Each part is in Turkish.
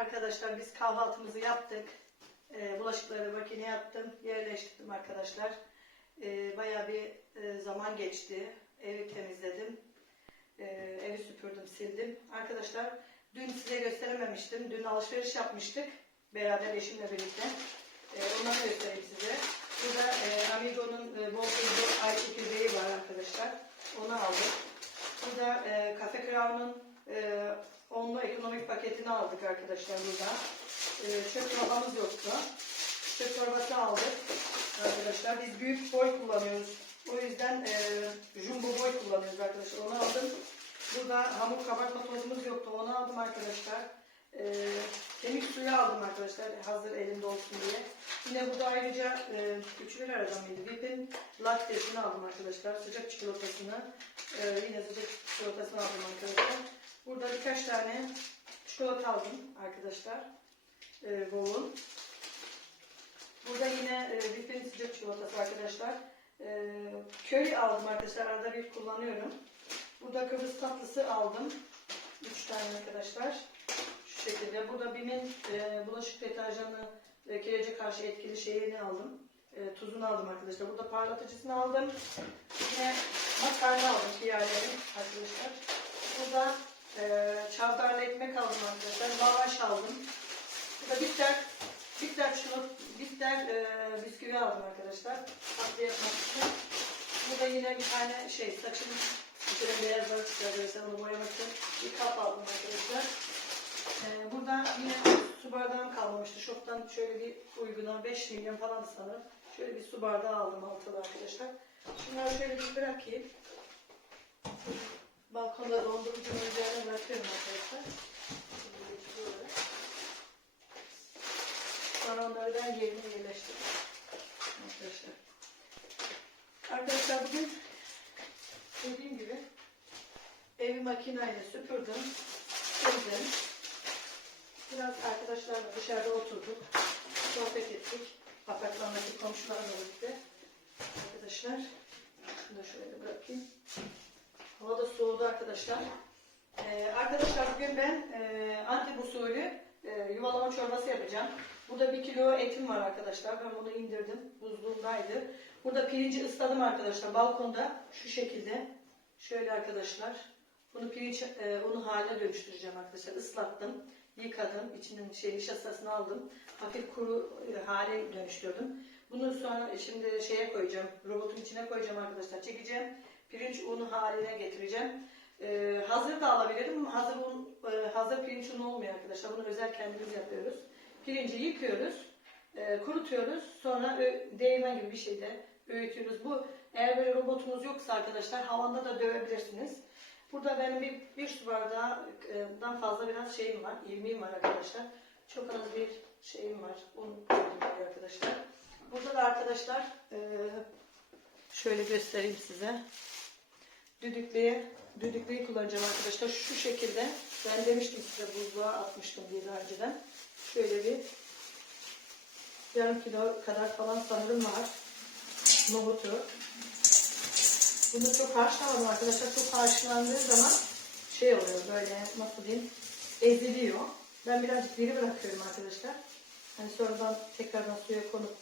Arkadaşlar biz kahvaltımızı yaptık. Ee, bulaşıkları makineye attım. Yerleştirdim arkadaşlar. Ee, bayağı bir e, zaman geçti. Evi temizledim. Ee, evi süpürdüm, sildim. Arkadaşlar dün size gösterememiştim. Dün alışveriş yapmıştık. Beraber eşimle birlikte. Ee, onları göstereyim size. Burada e, Amigo'nun e, bol tuzlu ay çekirdeği var arkadaşlar. Onu aldık. Burada e, Cafe Crown'un e, onlu ekonomik paketini aldık arkadaşlar burada. E, çöp torbamız yoktu. Çöp torbası aldık arkadaşlar. Biz büyük boy kullanıyoruz. O yüzden e, jumbo boy kullanıyoruz arkadaşlar. Onu aldım. Burada hamur kabartma tozumuz yoktu. Onu aldım arkadaşlar. E, kemik suyu aldım arkadaşlar. Hazır elimde olsun diye. Yine burada ayrıca e, 3 lira aradan mıydı? Whip'in lattesini aldım arkadaşlar. Sıcak çikolatasını. e, yine sıcak çikolatasını aldım arkadaşlar. Burada birkaç tane çikolata aldım arkadaşlar. E, Bowl'un. Burada yine e, Whip'in sıcak çikolatası arkadaşlar. E, köy aldım arkadaşlar. Arada bir kullanıyorum. Burada Kıbrıs tatlısı aldım. 3 tane arkadaşlar. Şu şekilde. Burada BİM'in e, bulaşık deterjanı e, kirece karşı etkili şeyini aldım. E, tuzunu aldım arkadaşlar. Burada parlatıcısını aldım. Yine makarna aldım diğerleri arkadaşlar. Burada e, çavdarlı ekmek aldım arkadaşlar. Lavaş aldım. Burada bitter, bitter şunu, bitter e, bisküvi aldım arkadaşlar. Tatlı yapmak için. Burada yine bir tane şey saçım üzerine beyazları arkadaşlar. Onu boyamak için bir kap aldım arkadaşlar. Ee, burada yine su bardağım kalmamıştı. Şoktan şöyle bir uyguna 5 milyon falan sanırım. Şöyle bir su bardağı aldım altılı arkadaşlar. Şunları şöyle bir bırakayım. Balkonda dondurucunun üzerine bırakıyorum arkadaşlar. Sonra onları ben yerine yerleştirdim. Arkadaşlar. Arkadaşlar bugün dediğim gibi evi makineyle süpürdüm. Sildim. Biraz arkadaşlarla dışarıda oturduk. Sohbet ettik. Apartmandaki komşularla birlikte. Arkadaşlar. Şunu da şöyle bırakayım. Hava da soğudu arkadaşlar. Ee, arkadaşlar bugün ben e, Antep usulü e, yuvalama çorbası yapacağım. Burada bir kilo etim var arkadaşlar. Ben bunu indirdim. Buzluğundaydı. Burada pirinci ısladım arkadaşlar. Balkonda şu şekilde. Şöyle arkadaşlar. Bunu pirinç e, unu haline dönüştüreceğim arkadaşlar. Islattım. Yıkadım. İçinin şey nişastasını aldım. Hafif kuru e, hale dönüştürdüm. Bunu sonra şimdi şeye koyacağım. Robotun içine koyacağım arkadaşlar. Çekeceğim. Pirinç unu haline getireceğim. Ee, hazır da alabilirim. Hazır un, e, hazır pirinç unu olmuyor arkadaşlar. Bunu özel kendimiz yapıyoruz. Pirinci yıkıyoruz. e, kurutuyoruz. Sonra ö- gibi bir şeyde öğütüyoruz. Bu eğer böyle robotunuz yoksa arkadaşlar havanda da dövebilirsiniz. Burada benim bir, bir su bardağından fazla biraz şeyim var. irmiğim var arkadaşlar. Çok az bir şeyim var. Un arkadaşlar. Burada da arkadaşlar e, şöyle göstereyim size. Düdüklüye, düdüklüyü kullanacağım arkadaşlar. Şu şekilde ben demiştim size buzluğa atmıştım diye daha önceden. Şöyle bir yarım kilo kadar falan sanırım var. Nohutu. Bunu çok haşlamadım arkadaşlar. Çok haşlandığı zaman şey oluyor böyle nasıl diyeyim eziliyor. Ben birazcık diri bırakıyorum arkadaşlar. Hani sonradan tekrardan suya konup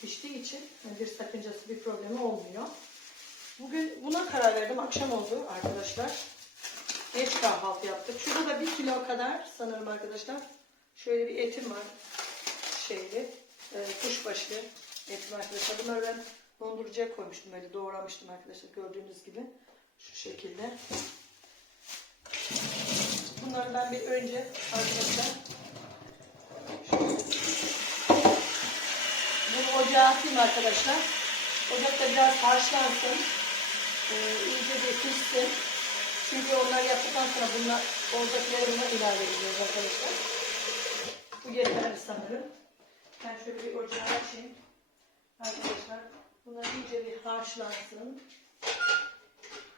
piştiği için bir sakıncası bir problemi olmuyor. Bugün buna karar verdim. Akşam oldu arkadaşlar. Geç kahvaltı yaptık. Şurada da bir kilo kadar sanırım arkadaşlar. Şöyle bir etim var. Şeyli. E, kuşbaşı etim arkadaşlar. Bunları ben dondurucuya koymuştum. Böyle doğramıştım arkadaşlar. Gördüğünüz gibi. Şu şekilde. Bunları ben bir önce arkadaşlar bunu ocağa atayım arkadaşlar. Ocakta biraz haşlansın. Ee, iyice de. Çünkü onları yaptıktan sonra bunlar, oradakileri buna ilave edeceğiz arkadaşlar. Bu yeterli sanırım. Ben şöyle bir ocağa açayım. Arkadaşlar bunlar iyice bir haşlansın.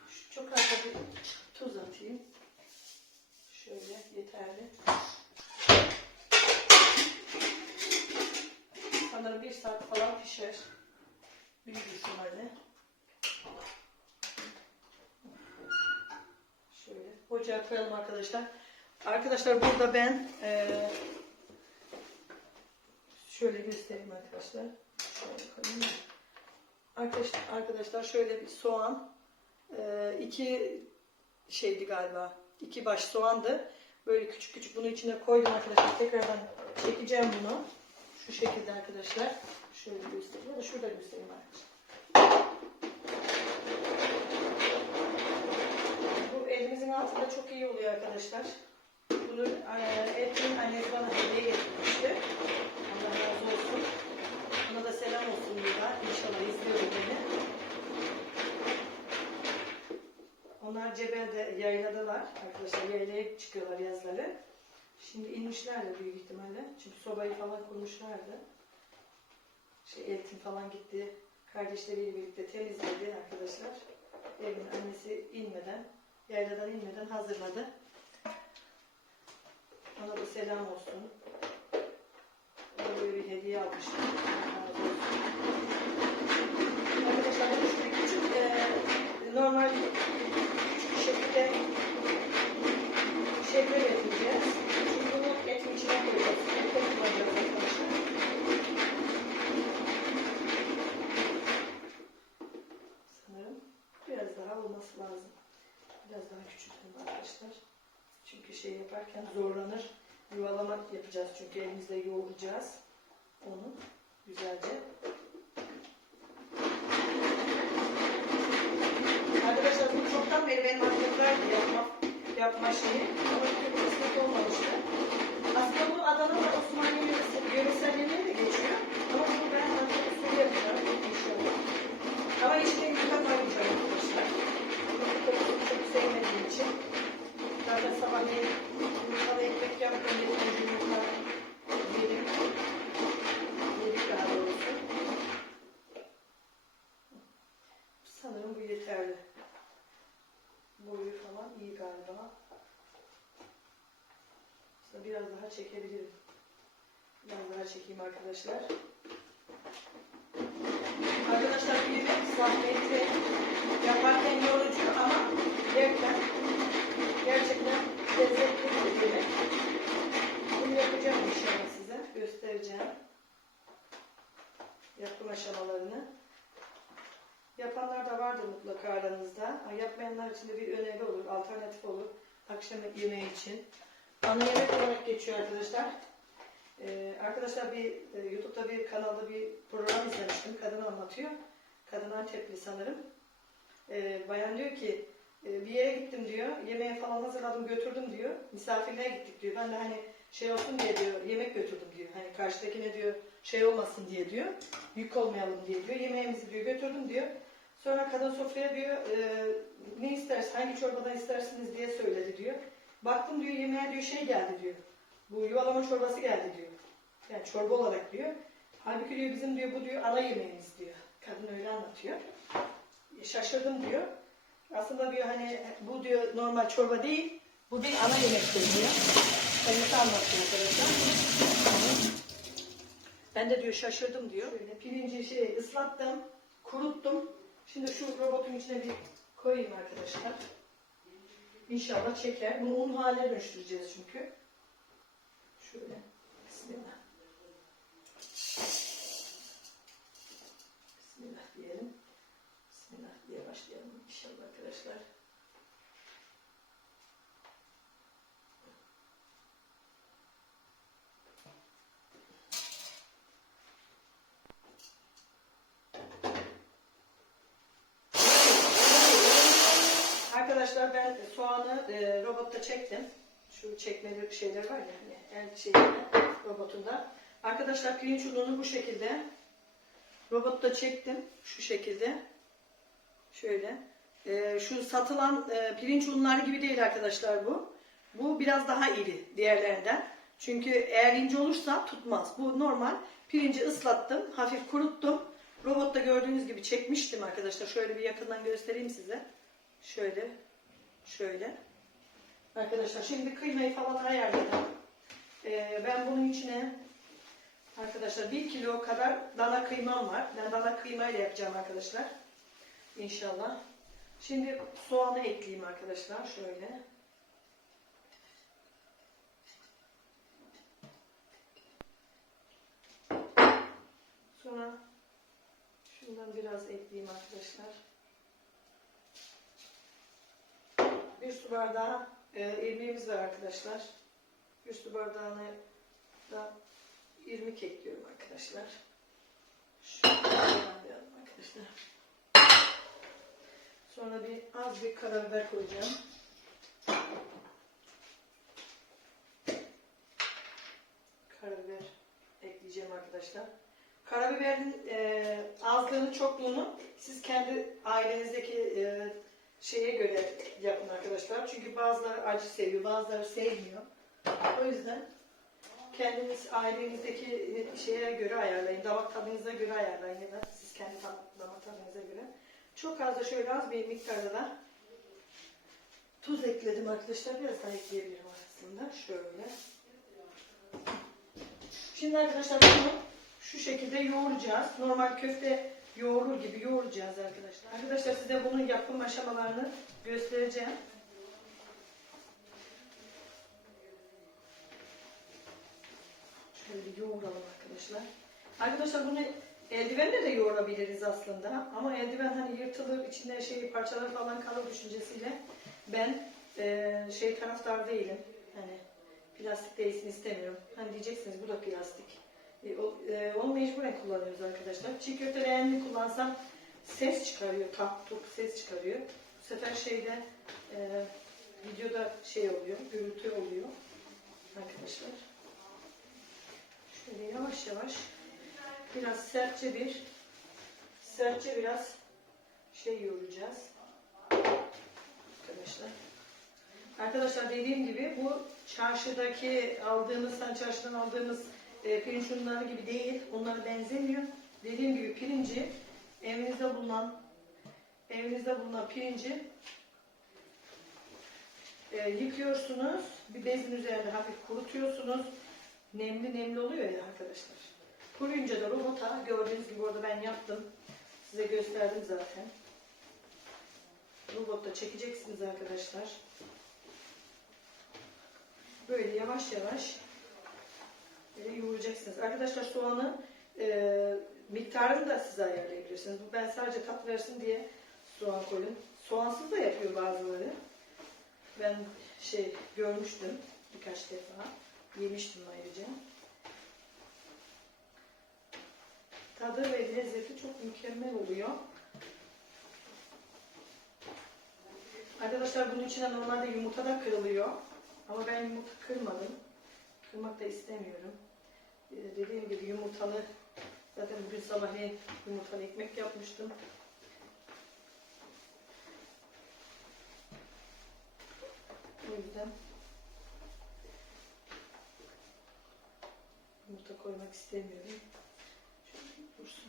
Şu Çok az bir tuz atayım. Şöyle yeterli. Sanırım bir saat falan pişer. Büyük ihtimalle. Şöyle ocağa koyalım arkadaşlar. Arkadaşlar burada ben e, Şöyle göstereyim arkadaşlar. Şöyle. Arkadaşlar, şöyle bir soğan. Ee, iki şeydi galiba. iki baş soğandı. Böyle küçük küçük bunu içine koydum arkadaşlar. Tekrardan çekeceğim bunu. Şu şekilde arkadaşlar. Şöyle göstereyim. Ya da şurada göstereyim arkadaşlar. Bu elimizin altında çok iyi oluyor arkadaşlar. Bunu e, Etrin annesi bana hediye getirmişti. Allah razı olsun. Ona da selam olsun burada. İnşallah izliyor beni. Onlar Cebel'de yayladalar. Arkadaşlar yaylaya çıkıyorlar yazları. Şimdi inmişlerdi büyük ihtimalle. Çünkü sobayı falan kurmuşlardı. Şey Eltin falan gitti. Kardeşleriyle birlikte temizledi arkadaşlar. Evin annesi inmeden, yayladan inmeden hazırladı. Ona da selam olsun. Ona böyle bir hediye almıştım. Razı olsun. Arkadaşlar bunu şöyle küçük e, normal küçük şekilde şekle getireceğiz. Şimdi bunu etin içine koyacağız. Çok kullanacağız arkadaşlar. Sanırım biraz daha olması lazım. Biraz daha küçültelim arkadaşlar. Çünkü şey yaparken zorlanır. Yuvalamak yapacağız çünkü elimizle yoğuracağız. Onu güzelce. Arkadaşlar bu çoktan beri benim aklımdaydı yapma, yapma şeyi. Ama bir türlü kısmet olmamıştı. Aslında bu Adana'da Osmaniye yöresi, yöresel yemeği de geçiyor. Ama bunu ben Antep usulü yapacağım inşallah. Ama içine yumurta koymayacağım arkadaşlar. Yumurta kokusunu çok sevmediğim için. Zaten sabahleyin yumurtalı ekmek yaptım. Yeterince yumurta yedim. Yedik daha doğrusu. Sanırım bu yeterli. Boyu falan iyi galiba. Aslında biraz daha çekebilirim. Biraz daha çekeyim arkadaşlar. Arkadaşlar bir yemek zahmetli yaparken yorucu ama gerçekten gerçekten lezzetli bir yemek. Bunu yapacağım inşallah size. Göstereceğim. Yapım aşamalarını. Yapanlar da vardır mutlaka aranızda. Yapmayanlar için de bir öneri olur, alternatif olur. Akşam yemeği için. Ana yemek olarak geçiyor arkadaşlar. Ee, arkadaşlar bir e, YouTube'da bir kanalda bir program izlemiştim. Kadın anlatıyor. Kadın Antepli sanırım. Ee, bayan diyor ki e, bir yere gittim diyor. Yemeği falan hazırladım götürdüm diyor. Misafirliğe gittik diyor. Ben de hani şey olsun diye diyor yemek götürdüm diyor. Hani karşıdakine diyor şey olmasın diye diyor. Yük olmayalım diye diyor. Yemeğimizi diyor götürdüm diyor. Sonra kadın sofraya diyor e, ne istersin hangi çorbadan istersiniz diye söyledi diyor. Baktım diyor yemeğe diyor şey geldi diyor. Bu yuvalama çorbası geldi diyor. Yani çorba olarak diyor. Halbuki diyor bizim diyor bu diyor ana yemeğimiz diyor. Kadın öyle anlatıyor. E, Şaşırdım diyor. Aslında diyor hani bu diyor normal çorba değil. Bu bir ana yemektir diyor. Kendisi anlatıyor arkadaşlar. Ben de diyor şaşırdım diyor. Şöyle pirinci şey ıslattım, kuruttum. Şimdi şu robotun içine bir koyayım arkadaşlar. İnşallah çeker. Bunu un haline dönüştüreceğiz çünkü. Şöyle. Bismillah diyelim. Bismillah diye başlayalım inşallah arkadaşlar. Arkadaşlar ben soğanı e, robotta çektim. Şu çekmeli şeyler var ya hani el şeyinde robotunda. Arkadaşlar pirinç ununu bu şekilde robotta çektim. Şu şekilde. Şöyle. E, şu satılan e, pirinç unları gibi değil arkadaşlar bu. Bu biraz daha iri diğerlerinden. Çünkü eğer ince olursa tutmaz. Bu normal. Pirinci ıslattım. Hafif kuruttum. Robotta gördüğünüz gibi çekmiştim arkadaşlar. Şöyle bir yakından göstereyim size. Şöyle. Şöyle. Arkadaşlar şimdi kıymayı falan ayarladım. Ee, ben bunun içine arkadaşlar bir kilo kadar dana kıymam var. Ben dana kıymayla yapacağım arkadaşlar. İnşallah. Şimdi soğanı ekleyeyim arkadaşlar. Şöyle. Sonra şundan biraz ekleyeyim arkadaşlar. Bir su bardağı e, irmiğimiz var arkadaşlar. Bir su bardağını da irmik ekliyorum arkadaşlar. Şöyle koyalım arkadaşlar. Sonra bir az bir karabiber koyacağım. Karabiber ekleyeceğim arkadaşlar. Karabiberin e, azlığını, çokluğunu siz kendi ailenizdeki e, şeye göre yapın arkadaşlar. Çünkü bazıları acı seviyor, bazıları sevmiyor. O yüzden kendiniz ailenizdeki şeye göre ayarlayın. Damak tadınıza göre ayarlayın ya da siz kendi damak tadınıza göre. Çok az da şöyle az bir miktarda da tuz ekledim arkadaşlar. Biraz daha ekleyebilirim aslında. Şöyle. Şimdi arkadaşlar bunu şu şekilde yoğuracağız. Normal köfte yoğurur gibi yoğuracağız arkadaşlar. Arkadaşlar size bunun yapım aşamalarını göstereceğim. Şöyle yoğuralım arkadaşlar. Arkadaşlar bunu eldivenle de yoğurabiliriz aslında. Ama eldiven hani yırtılır, içinde şey parçalar falan kalır düşüncesiyle ben eee, şey taraftar değilim. Hani plastik değilsin istemiyorum. Hani diyeceksiniz bu da plastik. E, o, e, onu mecburen kullanıyoruz arkadaşlar. Çiğ köfte leğenini kullansam ses çıkarıyor, tak tuk ses çıkarıyor. Bu sefer şeyde e, videoda şey oluyor, gürültü oluyor arkadaşlar. Şöyle yavaş yavaş biraz sertçe bir sertçe biraz şey yoğuracağız arkadaşlar. Arkadaşlar dediğim gibi bu çarşıdaki aldığımız, sen çarşıdan aldığımız e, pirinç ürünleri gibi değil. Onlara benzemiyor. Dediğim gibi pirinci evinizde bulunan evinizde bulunan pirinci e, yıkıyorsunuz. Bir bezin üzerinde hafif kurutuyorsunuz. Nemli nemli oluyor ya arkadaşlar. Kuruyunca da robota gördüğünüz gibi orada ben yaptım. Size gösterdim zaten. Robotta çekeceksiniz arkadaşlar. Böyle yavaş yavaş böyle yoğuracaksınız. Arkadaşlar soğanı e, miktarını da siz ayarlayabilirsiniz. Bu ben sadece tat versin diye soğan koydum. Soğansız da yapıyor bazıları. Ben şey görmüştüm birkaç defa. Yemiştim ayrıca. Tadı ve lezzeti çok mükemmel oluyor. Arkadaşlar bunun içine normalde yumurta da kırılıyor. Ama ben yumurta kırmadım. Kırmak da istemiyorum. Ee, dediğim gibi yumurtalı zaten bugün sabahleyin yumurtalı ekmek yapmıştım. O yüzden yumurta koymak istemiyorum. Şöyle dursun.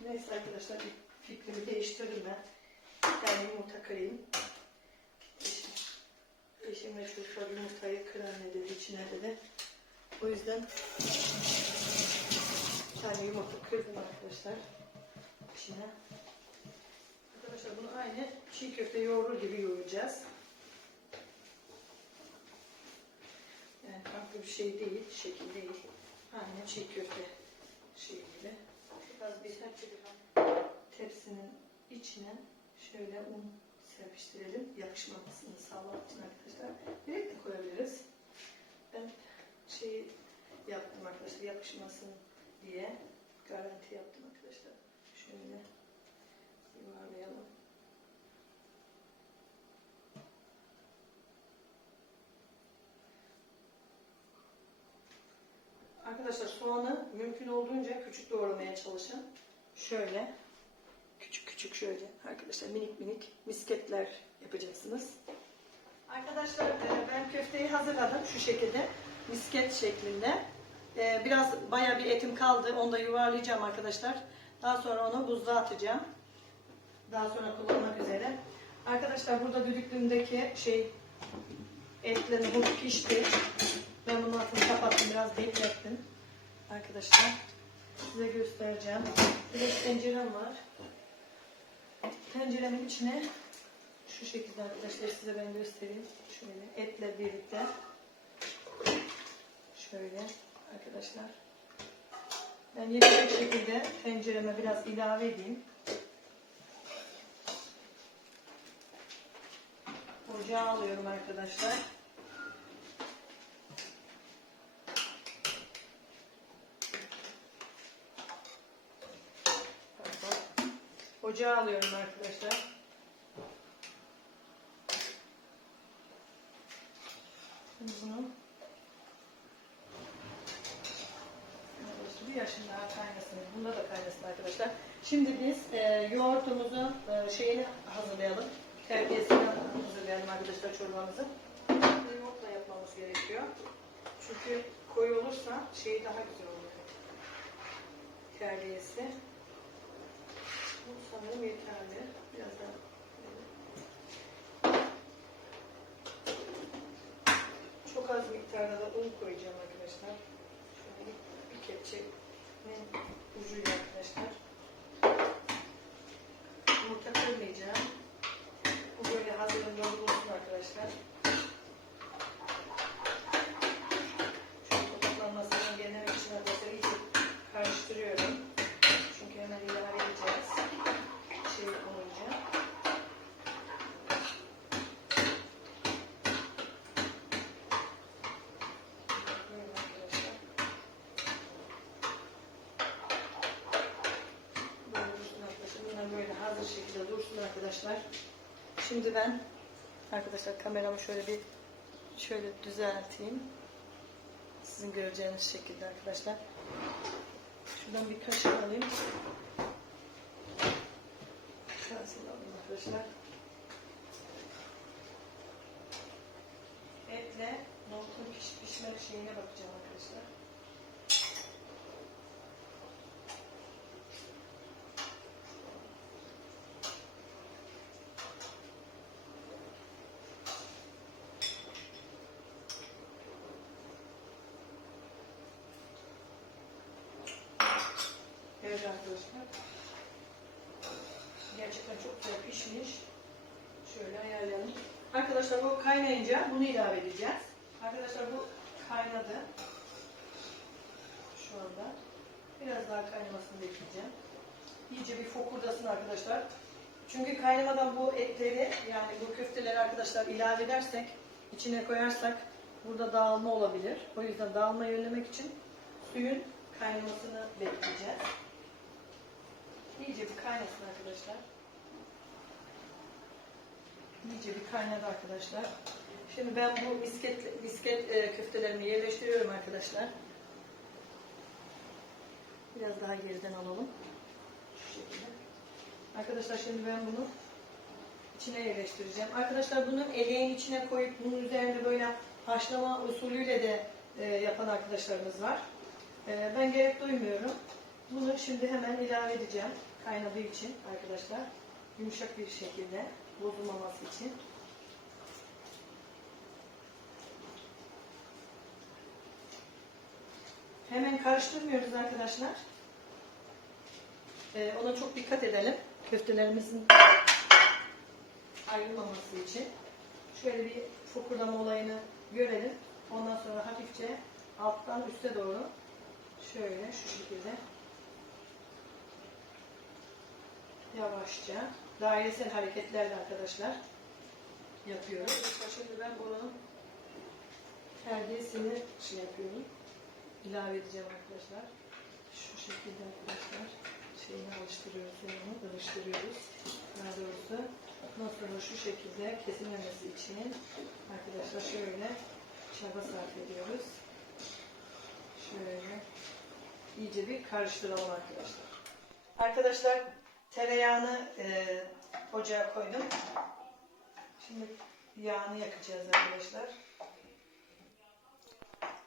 Neyse arkadaşlar fikrimi değiştirdim ben. Bir tane yumurta kırayım. Eşim, eşim ve çocuklar yumurtayı kır anne dedi içine dedi. O yüzden bir tane yumurta kırdım arkadaşlar. İçine. Arkadaşlar bunu aynı çiğ köfte yoğurur gibi yoğuracağız. Yani farklı bir şey değil, şekil değil. Aynı çiğ köfte şey gibi. Biraz bir serpçe bir tepsinin içine şöyle un serpiştirelim. Yapışmamasını sağlamak için arkadaşlar. Direkt de koyabiliriz. Ben şey yaptım arkadaşlar yapışmasın diye garanti yaptım arkadaşlar. Şöyle yuvarlayalım. Arkadaşlar soğanı mümkün olduğunca küçük doğramaya çalışın. Şöyle küçük şöyle arkadaşlar minik minik misketler yapacaksınız. Arkadaşlar e, ben köfteyi hazırladım şu şekilde misket şeklinde. E, Biraz baya bir etim kaldı. Onu da yuvarlayacağım arkadaşlar. Daha sonra onu buzluğa atacağım. Daha sonra kullanmak üzere. Arkadaşlar burada düdüklüğümdeki şey etlerin bu pişti. Ben bunun altını kapattım. Biraz beklettim. Arkadaşlar size göstereceğim. Bir tencerem var. Tenceremin içine Şu şekilde arkadaşlar size ben göstereyim. Şöyle etle birlikte. Şöyle arkadaşlar. Ben bir şekilde tencereme biraz ilave edeyim. Ocağa alıyorum arkadaşlar. Ocağa alıyorum arkadaşlar. Şimdi bunu bir yaşın daha kaynasın. Bunda da kaynasın arkadaşlar. Şimdi biz e, yoğurtumuzun e, şeyini hazırlayalım. Terbiyesini hazırlayalım arkadaşlar çorbamızı. Yoğurtla yapmamız gerekiyor. Çünkü koyu olursa şeyi daha güzel oluyor. Terbiyesi. Sanırım yeterli. Biraz daha çok az miktarda da un koyacağım arkadaşlar. Şöyle bir kepçenin ucuyla arkadaşlar. Yumurta kırmayacağım. Bu böyle hazırında bulunsun arkadaşlar. Şöyle toplanmasını engellemek için arkadaşlar iyice karıştırıyorum. Çünkü hemen ilave edeceğiz. Şey olunca. Böyle arkadaşlar. Böyle dursun arkadaşlar. Bunlar böyle hazır şekilde dursun arkadaşlar. Şimdi ben arkadaşlar kameramı şöyle bir şöyle düzelteyim. Sizin göreceğiniz şekilde arkadaşlar. Şuradan bir kaşık alayım. Şurasını alayım arkadaşlar. Etle nohutun piş, pişme şeyine bakacağım arkadaşlar. Arkadaşlar. Gerçekten çok güzel pişmiş. Şöyle ayarlayalım. Arkadaşlar bu kaynayınca bunu ilave edeceğiz. Arkadaşlar bu kaynadı. Şu anda. Biraz daha kaynamasını bekleyeceğim. İyice bir fokurdasın arkadaşlar. Çünkü kaynamadan bu etleri yani bu köfteleri arkadaşlar ilave edersek içine koyarsak burada dağılma olabilir. O yüzden dağılmayı önlemek için suyun kaynamasını bekleyeceğiz. İyice bir kaynasın arkadaşlar. İyice bir kaynadı arkadaşlar. Şimdi ben bu misket, misket e, köftelerimi yerleştiriyorum arkadaşlar. Biraz daha geriden alalım. Arkadaşlar şimdi ben bunu içine yerleştireceğim. Arkadaşlar bunun eleğin içine koyup bunun üzerinde böyle haşlama usulüyle de e, yapan arkadaşlarımız var. E, ben gerek duymuyorum. Bunu şimdi hemen ilave edeceğim. Kaynadığı için arkadaşlar. Yumuşak bir şekilde bozulmaması için. Hemen karıştırmıyoruz arkadaşlar. Ee, ona çok dikkat edelim. Köftelerimizin ayrılmaması için. Şöyle bir fokurdama olayını görelim. Ondan sonra hafifçe alttan üste doğru şöyle şu şekilde yavaşça dairesel hareketlerle arkadaşlar. Arkadaşlar Şimdi ben bunun terbiyesini şey yapıyorum. ilave edeceğim arkadaşlar. Şu şekilde arkadaşlar şeyini alıştırıyoruz, onu alıştırıyoruz. Daha doğrusu sonra şu şekilde kesilmemesi için arkadaşlar şöyle çaba sarf ediyoruz. Şöyle iyice bir karıştıralım arkadaşlar. Arkadaşlar tereyağını e, ocağa koydum. Şimdi yağını yakacağız arkadaşlar.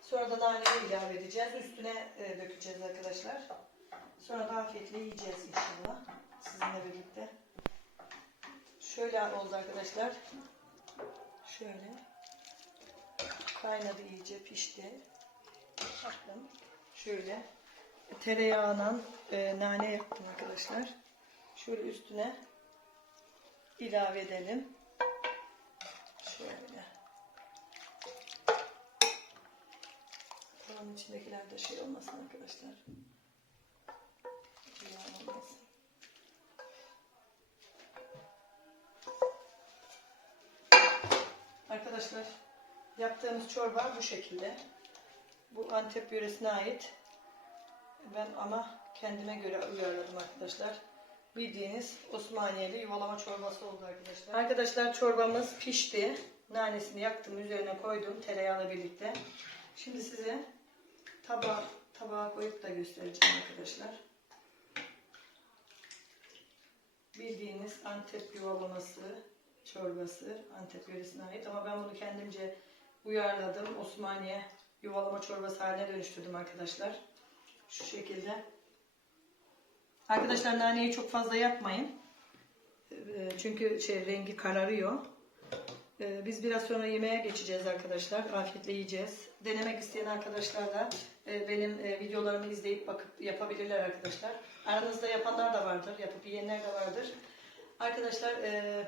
Sonra da naneyi ilave edeceğiz. Üstüne e, dökeceğiz arkadaşlar. Sonra da afiyetle yiyeceğiz inşallah. Sizinle birlikte. Şöyle oldu arkadaşlar. Şöyle. Kaynadı iyice pişti. Şöyle. Tereyağına e, nane yaptım arkadaşlar. Şöyle üstüne ilave edelim. Şöyle. Tavanın içindekiler de şey olmasın arkadaşlar. Olmasın. Arkadaşlar yaptığımız çorba bu şekilde. Bu Antep yöresine ait. Ben ama kendime göre uyarladım arkadaşlar. Bildiğiniz Osmaniyeli yuvalama çorbası oldu arkadaşlar. Arkadaşlar çorbamız pişti. Nanesini yaktım, üzerine koydum tereyağıyla birlikte. Şimdi size tabağa, tabağa koyup da göstereceğim arkadaşlar. Bildiğiniz Antep yuvalaması çorbası Antep yöresine ait ama ben bunu kendimce uyarladım. Osmaniye yuvalama çorbası haline dönüştürdüm arkadaşlar. Şu şekilde. Arkadaşlar naneyi çok fazla yakmayın. Ee, Çünkü şey rengi kararıyor. Ee, Biz biraz sonra yemeğe geçeceğiz arkadaşlar. Afiyetle yiyeceğiz. Denemek isteyen arkadaşlar da e, benim e, videolarımı izleyip bakıp yapabilirler arkadaşlar. Aranızda yapanlar da vardır. Yapıp yiyenler de vardır. Arkadaşlar e,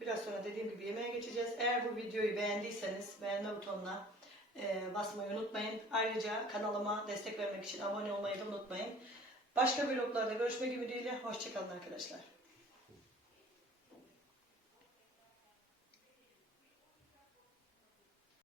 biraz sonra dediğim gibi yemeğe geçeceğiz. Eğer bu videoyu beğendiyseniz beğenme butonuna basmayı unutmayın. Ayrıca kanalıma destek vermek için abone olmayı da unutmayın. Başka vloglarda görüşmek ümidiyle. Hoşçakalın arkadaşlar.